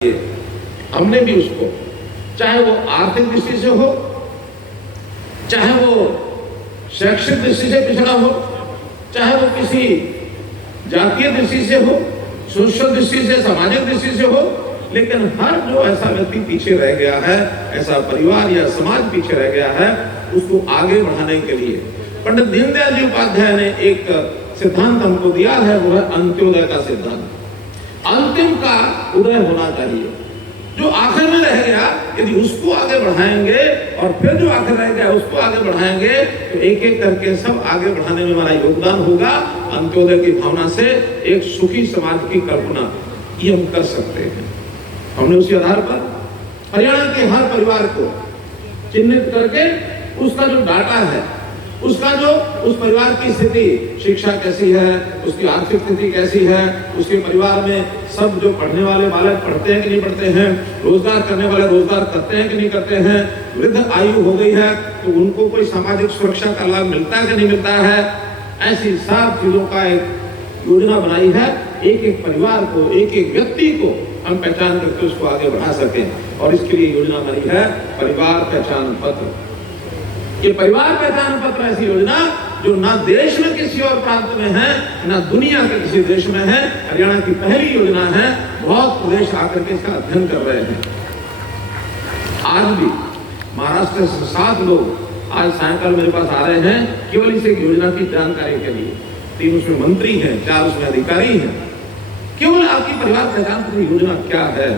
हमने भी उसको, चाहे वो आर्थिक दृष्टि से हो, चाहे वो शैक्षिक दृष्टि से पिछड़ा हो, चाहे वो किसी जातीय दृष्टि से हो, सोशल दृष्टि से, सामाजिक दृष्टि से हो, लेकिन हर जो ऐसा व्यक्ति पीछे रह गया है, ऐसा परिवार या समाज पीछे रह गया है, उसको आगे बढ़ाने के लिए पंडित दीनदयाल जी उपाध्याय ने एक सिद्धांत हमको दिया है, वो है अंत्योदय का सिद्धांत। अंतिम का उदय होना चाहिए। जो आखिर में रह गया, यदि उसको आगे बढ़ाएंगे और फिर जो आखिर रह गया उसको आगे बढ़ाएंगे, तो एक एक करके सब आगे बढ़ाने में हमारा योगदान होगा। अंत्योदय की भावना से एक सुखी समाज की कल्पना ये हम कर सकते हैं। हमने उसी आधार पर हरियाणा के हर परिवार को चिन्हित करके उसका जो डाटा है, उसका जो उस परिवार की स्थिति, शिक्षा कैसी है, उसकी आर्थिक स्थिति कैसी है, उसके परिवार में सब जो पढ़ने वाले बालक पढ़ते हैं कि नहीं पढ़ते हैं, रोजगार करने वाले रोजगार करते हैं कि नहीं करते हैं, वृद्ध आयु हो गई है तो उनको कोई सामाजिक सुरक्षा का लाभ मिलता है कि नहीं मिलता है, ऐसी सब चीजों का एक योजना बनाई है। एक एक परिवार को, एक एक व्यक्ति को हम पहचान करके उसको आगे बढ़ा सकें, और इसके लिए योजना बनी है परिवार पहचान पत्र। ये परिवार पहचान पत्र ऐसी योजना जो ना देश में किसी और प्रांत में है, ना दुनिया के किसी देश में है। हरियाणा की पहली योजना है। बहुत प्रदेश आकर के इसका अध्ययन कर रहे हैं। आज भी महाराष्ट्र से 7 लोग आज सायंकाल मेरे पास आ रहे हैं केवल इस एक योजना की जानकारी के लिए। 3 उसमें मंत्री हैं, 4 उसमें अधिकारी हैं। केवल आपकी परिवार पहचान पत्र योजना क्या है,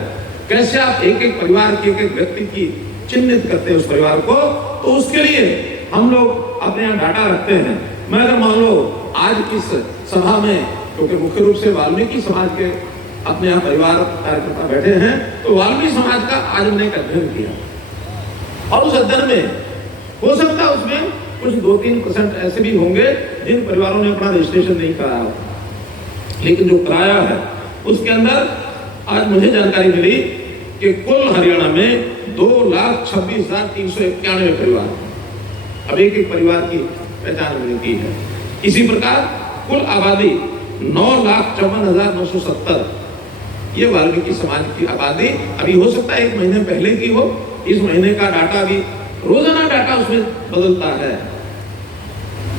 कैसे आप एक एक परिवार के एक एक व्यक्ति की चिन्हित करते हैं उस परिवार को, तो उसके लिए हम लोग अपने यहाँ डाटा रखते हैं। मैं अगर मान लो आज इस सभा में, क्योंकि मुख्य रूप से वाल्मीकि समाज के अपने यहाँ परिवार कार्यकर्ता बैठे हैं, तो वाल्मीकि समाज का आज हमने एक अध्ययन किया, और उस अध्ययन में हो सकता है उसमें कुछ 2-3% ऐसे भी होंगे जिन परिवारों ने अपना रजिस्ट्रेशन नहीं कराया होगा, लेकिन जो कराया है उसके अंदर आज मुझे जानकारी मिली कि कुल हरियाणा में 2,26,391 परिवार, अब एक एक परिवार की पहचान हमने की है। इसी प्रकार कुल आबादी 9,54,970, ये वाल्मीकि समाज की आबादी। अभी हो सकता है 1 महीने पहले की हो, इस महीने का डाटा भी, रोजाना डाटा उसमें बदलता है।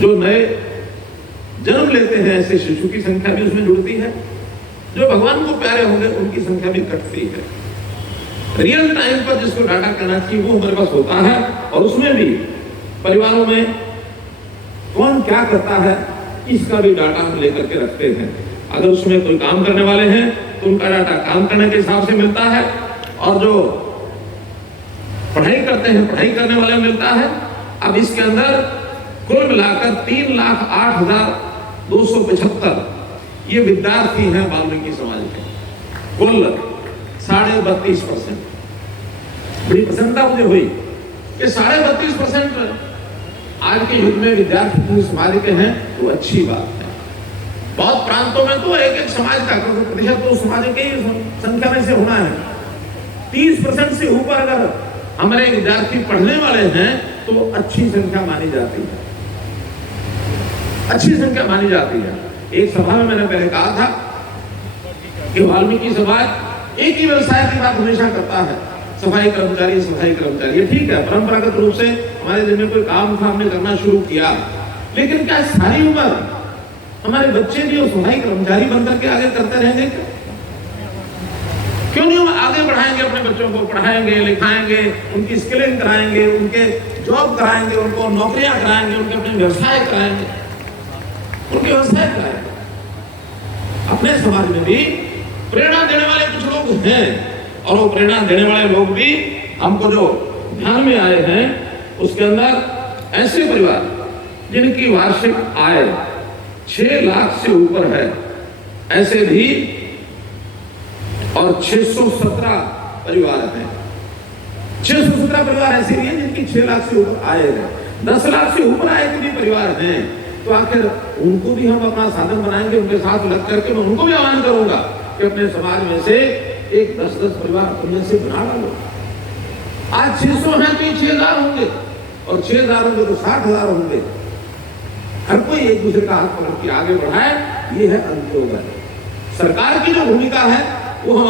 जो नए जन्म लेते हैं ऐसे शिशु की संख्या भी उसमें जुड़ती है, जो भगवान को प्यारे होंगे उनकी संख्या भी घटती है। रियल टाइम पर जिसको डाटा कहना चाहिए वो हमारे पास होता है, और उसमें भी परिवारों में कौन क्या करता है इसका भी डाटा हम लेकर के रखते हैं। अगर उसमें कोई काम करने वाले हैं तो उनका डाटा काम करने के हिसाब से मिलता है, और जो पढ़ाई करते हैं पढ़ाई करने वाले मिलता है। अब इसके अंदर कुल मिलाकर 3,08,275 ये विद्यार्थी हैं वाल्मीकि समाज के, कुल 32.5%। बड़ी प्रसन्नता मुझे हुई कि 32.5% आज के युग में विद्यार्थी समाज के हैं, तो अच्छी बात है। बहुत प्रांतों में तो एक समाज का प्रतिशत तो समाज के ही संख्या में से होना है। 30% से ऊपर अगर हमारे विद्यार्थी पढ़ने वाले हैं तो अच्छी संख्या मानी जाती है, अच्छी संख्या मानी जाती है। एक सभा में मैंने पहले कहा था कि वाल्मीकि समाज एक ही व्यवसाय की बात हमेशा करता है, सफाई कर्मचारी, सफाई कर्मचारी। ये ठीक है, परंपरागत रूप से हमारे दिन में कोई काम था हमने करना शुरू किया, लेकिन क्या सारी उम्र हमारे बच्चे भी सफाई कर्मचारी बनकर के आगे करते रहेंगे? क्यों नहीं हम आगे बढ़ाएंगे, अपने बच्चों को पढ़ाएंगे, लिखाएंगे, उनकी स्किलिंग कराएंगे, उनके जॉब कराएंगे, उनको नौकरियां कराएंगे, उनके अपने व्यवसाय कराएंगे, उनके व्यवसाय कराएंगे। अपने समाज में भी प्रेरणा देने वाले कुछ लोग हैं, और वो प्रेरणा देने वाले लोग भी हमको जो ध्यान में आए हैं उसके अंदर ऐसे परिवार जिनकी वार्षिक आय 6 लाख से ऊपर है ऐसे भी, और 617 परिवार हैं। 617 परिवार ऐसे भी हैं जिनकी 6 लाख से ऊपर आय है। 10 लाख से ऊपर आय के भी परिवार हैं, तो आखिर उनको भी हम अपना साधन बनाएंगे। उनके साथ लग करके मैं उनको भी आह्वान करूंगा कि अपने समाज में से एक 10-10 परिवार अपने से बना डालो। आज 600 हैं तो 6,000 होंगे, और 6,000 होंगे तो 60,000 होंगे। हर कोई एक दूसरे का हाथ पकड़ के आगे बढ़ाए, ये है अंत्योदय। सरकार की जो भूमिका है वो हम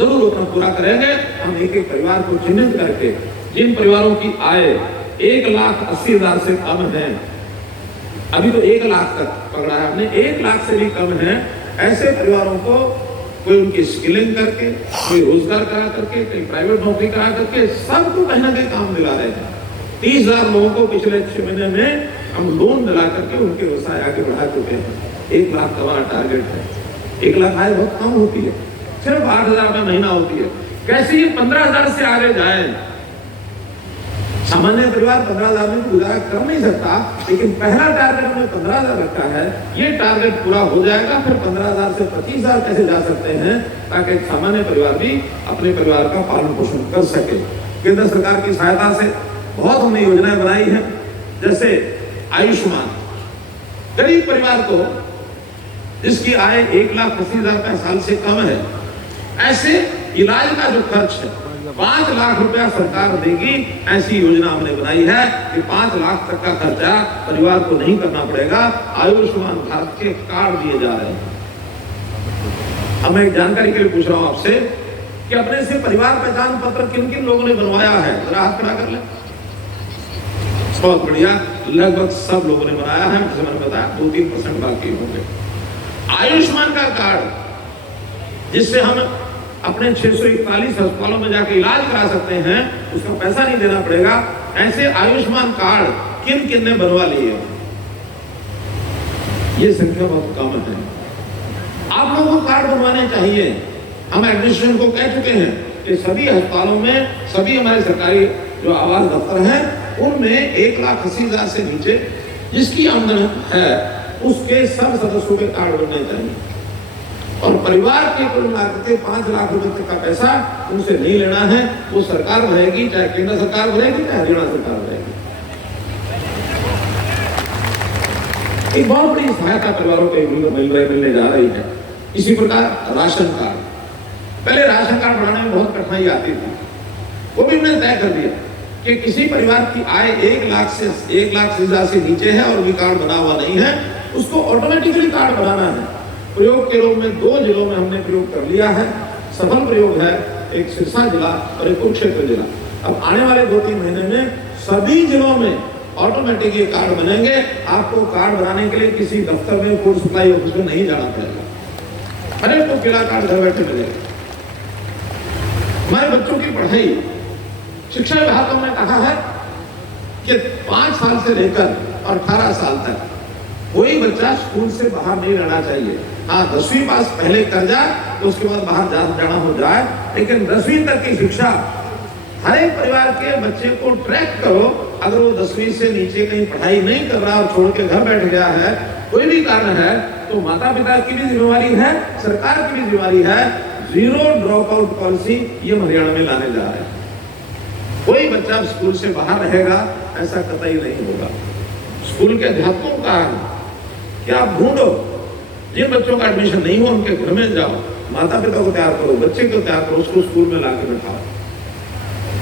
जरूर उतना पूरा करेंगे। हम एक एक परिवार को चिन्हित करके, जिन परिवारों की आय 1,80,000 से कम है, अभी तो 1 लाख तक पकड़ा है हमने, 1 लाख से भी कम है, ऐसे परिवारों को कोई उनकी स्किलिंग करके, कोई रोजगार करा करके, कोई प्राइवेट नौकरी करा करके, सबको कहीं ना कहीं काम दिला रहे हैं। 30,000 लोगों को पिछले 6 महीने में हम लोन दिला करके उनके व्यवसाय आगे बढ़ा चुके हैं। 1 लाख का हमारा टारगेट है। 1 लाख आय बहुत कम होती है, सिर्फ 8,000 का महीना होती है। कैसे ये 15,000 से आगे जाए? सामान्य परिवार 15,000 में गुजारा कर नहीं सकता, लेकिन पहला टारगेट हमने 15,000 रखा है। ये टारगेट पूरा हो जाएगा, फिर 15,000 से 25,000 कैसे जा सकते हैं, ताकि एक सामान्य परिवार भी अपने परिवार का पालन पोषण कर सके। केंद्र सरकार की सहायता से बहुत हमने योजनाएं बनाई हैं, जैसे आयुष्मान। गरीब परिवार को जिसकी आय 1,80,000 साल से कम है, ऐसे इलाज का जो खर्च है 5 लाख रुपया सरकार देगी। ऐसी योजना हमने बनाई है कि 5 लाख तक का खर्चा परिवार को नहीं करना पड़ेगा। आयुष्मान भारत के कार्ड दिए जा रहे हैं। अब मैं एक जानकारी के लिए पूछ रहा हूं आपसे कि अपने से परिवार पहचान पत्र किन किन लोगों ने बनवाया है, जरा हाथ खड़ा कर ले। बहुत बढ़िया, लगभग सब लोगों ने बनाया है। जैसे मैंने बताया 2-3% बाकी होंगे। आयुष्मान का कार्ड, जिससे हम अपने 641 अस्पतालों में जाके इलाज करा सकते हैं, उसका पैसा नहीं देना पड़ेगा। ऐसे आयुष्मान कार्ड किन किन ने बनवा लिए? ये संख्या बहुत कम है। आप लोगों को कार्ड बनवाने चाहिए। हम एडमिनिस्ट्रेशन को कह चुके हैं कि सभी अस्पतालों में, सभी हमारे सरकारी जो आवास दफ्तर हैं, उनमें 1,80,000 से नीचे जिसकी आमदनी है, उसके सब सदस्यों के कार्ड बनने चाहिए। और परिवार के कुल मिलाकर के 5 लाख रुपए तक का पैसा उनसे नहीं लेना है। वो सरकार भरेगी, चाहे केंद्र सरकार भरेगी, चाहे हरियाणा सरकार भरेगी। एक बहुत बड़ी सहायता परिवारों को मिलने जा रही है। इसी प्रकार राशन कार्ड, पहले राशन कार्ड बनाने में बहुत कठिनाई आती थी, वो भी मैंने तय कर दिया कि किसी परिवार की आय 1,00,000 से नीचे है और भी कार्ड बना हुआ नहीं है, उसको ऑटोमेटिकली कार्ड बनाना है। प्रयोग के रूप में 2 जिलों में हमने प्रयोग कर लिया है। सफल प्रयोग है, एक सिरसा जिला और एक कुरुक्षेत्र जिला। अब आने वाले 2-3 महीने में सभी जिलों में ऑटोमेटिक ये कार्ड बनेंगे। आपको कार्ड बनाने के लिए किसी दफ्तर में, फूड सप्लाई ऑफिस में नहीं जाना पड़ेगा। हर एक को पीला कार्ड घर बैठे मिलेगा। हमारे बच्चों की पढ़ाई, शिक्षा विभाग ने कहा है कि 5 साल से लेकर और 18 साल तक कोई बच्चा स्कूल से बाहर नहीं रहना चाहिए। हाँ, 10वीं पास पहले कर जाए तो उसके बाद बाहर जाना हो जाए, लेकिन 10वीं तक की शिक्षा हर एक परिवार के बच्चे को ट्रैक करो। अगर वो 10वीं से नीचे कहीं पढ़ाई नहीं कर रहा और छोड़ के घर बैठ गया है, कोई भी कारण है, तो माता पिता की भी जिम्मेवारी है, सरकार की भी जिम्मेवारी है। 0 ड्रॉप आउट पॉलिसी ये हरियाणा में लाने जा रहे हैं। कोई बच्चा स्कूल से बाहर रहेगा ऐसा कतई नहीं होगा। स्कूल के अध्यापकों का क्या आप ढूंढो, जिन बच्चों का एडमिशन नहीं हुआ उनके घर में जाओ, माता पिता को तैयार करो, बच्चे को तैयार करो, उसको स्कूल में लाके बैठाओ।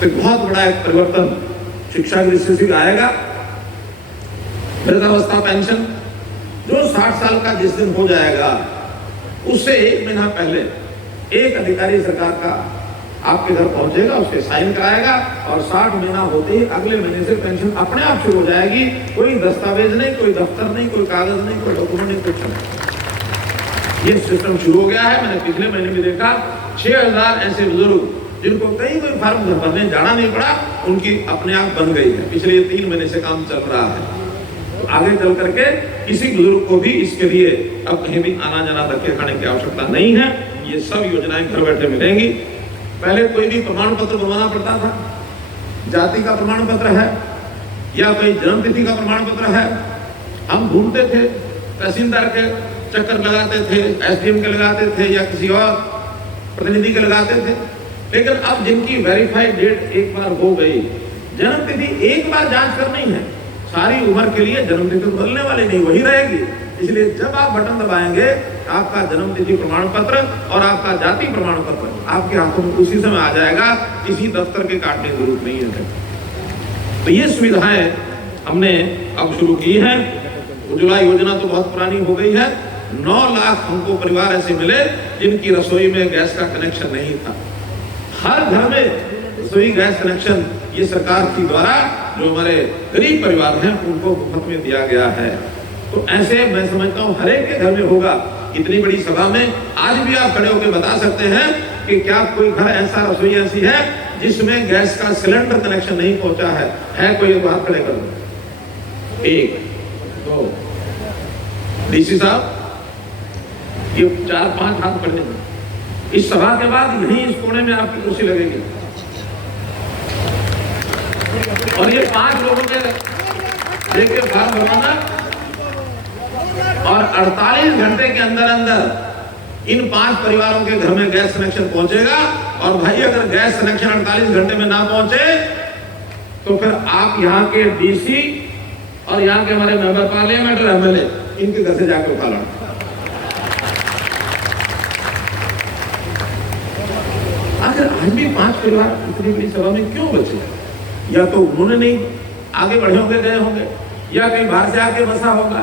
तो बहुत बड़ा एक परिवर्तन शिक्षा की दृष्टि से आएगा। वृद्धावस्था पेंशन जो 60 साल का जिस दिन हो जाएगा, उससे 1 महीना पहले एक अधिकारी सरकार का आपके घर पहुंचेगा, उसके साइन कराएगा और 60 महीना होते ही अगले महीने से पेंशन अपने आप शुरू हो जाएगी। कोई दस्तावेज नहीं, कोई दफ्तर नहीं, कोई कागज नहीं, कोई डॉक्यूमेंट नहीं, कुछ नहीं। ये सिस्टम शुरू हो गया है। मैंने पिछले महीने भी देखा 6,000 ऐसे बुजुर्ग जिनको कहीं कोई फॉर्म भरने जाना नहीं पड़ा, उनकी अपने आप बन गई है। पिछले 3 महीने से काम चल रहा है। तो आगे चल करके किसी बुजुर्ग को भी इसके लिए अब कहीं भी आना जाना धक्के खाने की आवश्यकता नहीं है। ये सब योजनाएं घर बैठे मिलेंगी। पहले कोई भी प्रमाण पत्र बनवाना पड़ता था, जाति का प्रमाण पत्र है या कोई जन्म तिथि का प्रमाण पत्र है, हम ढूंढते थे, तहसीलदार के चक्कर लगाते थे, एसडीएम के लगाते थे या किसी और प्रतिनिधि के लगाते थे। लेकिन अब जिनकी वेरीफाइड डेट एक बार हो गई, जन्म तिथि एक बार जांच करनी है, सारी उम्र के लिए जन्म तिथि बदलने वाली नहीं, वही रहेगी। इसलिए जब आप बटन दबाएंगे, आपका जन्म तिथि प्रमाण पत्र और आपका जाति प्रमाण पत्र आपके हाथों में उसी समय आ जाएगा। किसी दफ्तर के काटने की जरूरत नहीं है। तो ये सुविधाएं हमने अब शुरू की हैं। उज्ज्वला योजना तो बहुत पुरानी हो गई है। 9 लाख हमको परिवार ऐसे मिले जिनकी रसोई में गैस का कनेक्शन नहीं था। हर घर में रसोई गैस कनेक्शन ये सरकार की द्वारा जो हमारे गरीब परिवार हैं उनको मुफ्त में दिया गया है। तो ऐसे मैं समझता हूँ हर एक के घर में होगा। इतनी बड़ी सभा में आज भी आप खड़े होकर बता सकते हैं कि क्या कोई घर ऐसा, रसोई ऐसी है जिसमें गैस का सिलेंडर कनेक्शन नहीं पहुंचा है कोई? हाथ खड़े कर दो। 1 2 डीसी साहब, ये 4-5 हाथ खड़े हैं। इस सभा के बाद यहीं इस कोने में आपकी कुर्सी लगेगी और ये 5 लोगों के देखिए फॉर्म भरवाना और 48 घंटे के अंदर अंदर इन 5 परिवारों के घर में गैस कनेक्शन पहुंचेगा। और भाई अगर गैस कनेक्शन 48 घंटे में ना पहुंचे तो फिर आप यहाँ के डीसी और यहाँ के हमारे मेंबर पार्लियामेंट और एमएलए इनके घर से जाकर उठा लाना। अगर आज भी 5 परिवार इतनी बड़ी सभा में क्यों बचे? या तो उन्होंने नहीं आगे बढ़े होंगे, गए होंगे, या कहीं बाहर से आके बसा होगा,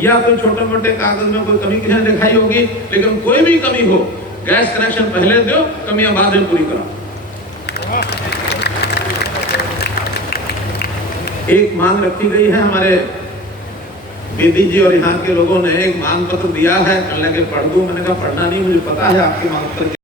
या कोई छोटे मोटे कागज में कोई कमी किसी ने दिखाई होगी। लेकिन कोई भी कमी हो, गैस कनेक्शन पहले दो, कमियां बाद में पूरी करो। एक मांग रखी गई है, हमारे बेदी जी और यहाँ के लोगों ने एक मांग पत्र दिया है। कहने लगे पढ़ दूं, मैंने कहा पढ़ना नहीं, मुझे पता है आपकी मांग पत्र